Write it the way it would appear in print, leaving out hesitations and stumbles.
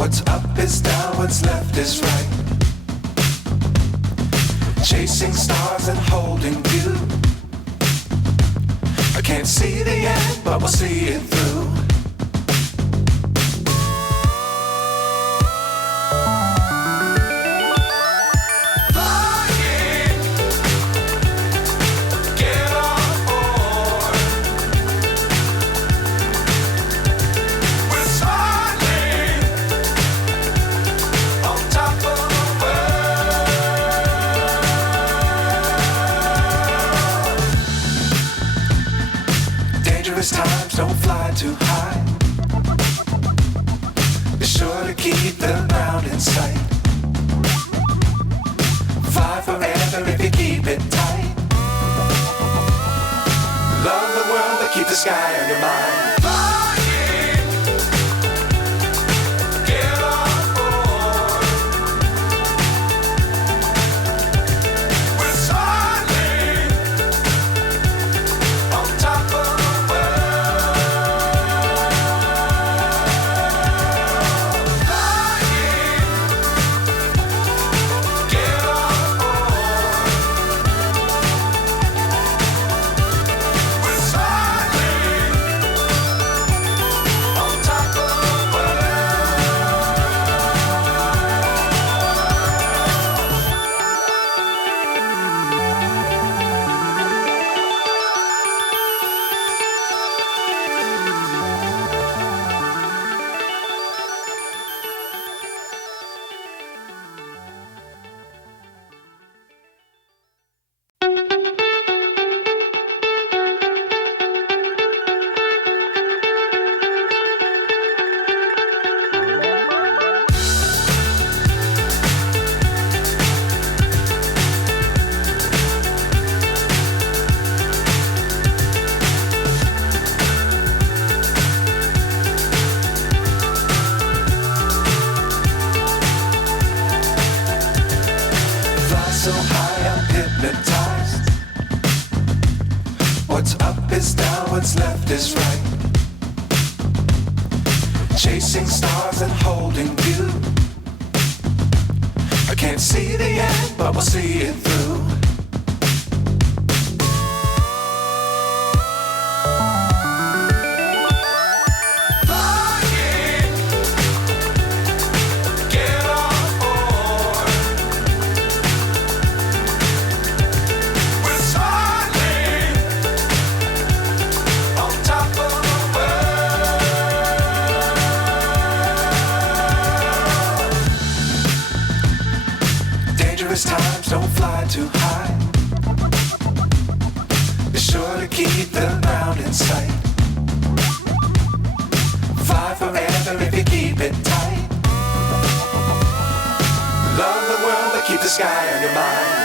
What's up is down, what's left is right. Chasing stars and holding you. I can't see the end, but we'll see it through. Times don't fly too high. Be sure to keep the ground in sight. Fly forever if you keep it tight. Love the world but keep the sky on your mind. So high I'm hypnotized. What's up is down, what's left is right. Chasing stars and holding you. I can't see the end, but we'll see it through. Times don't fly too high. Be sure to keep the ground in sight. Fly forever if you keep it tight. Love the world but keep the sky on your mind.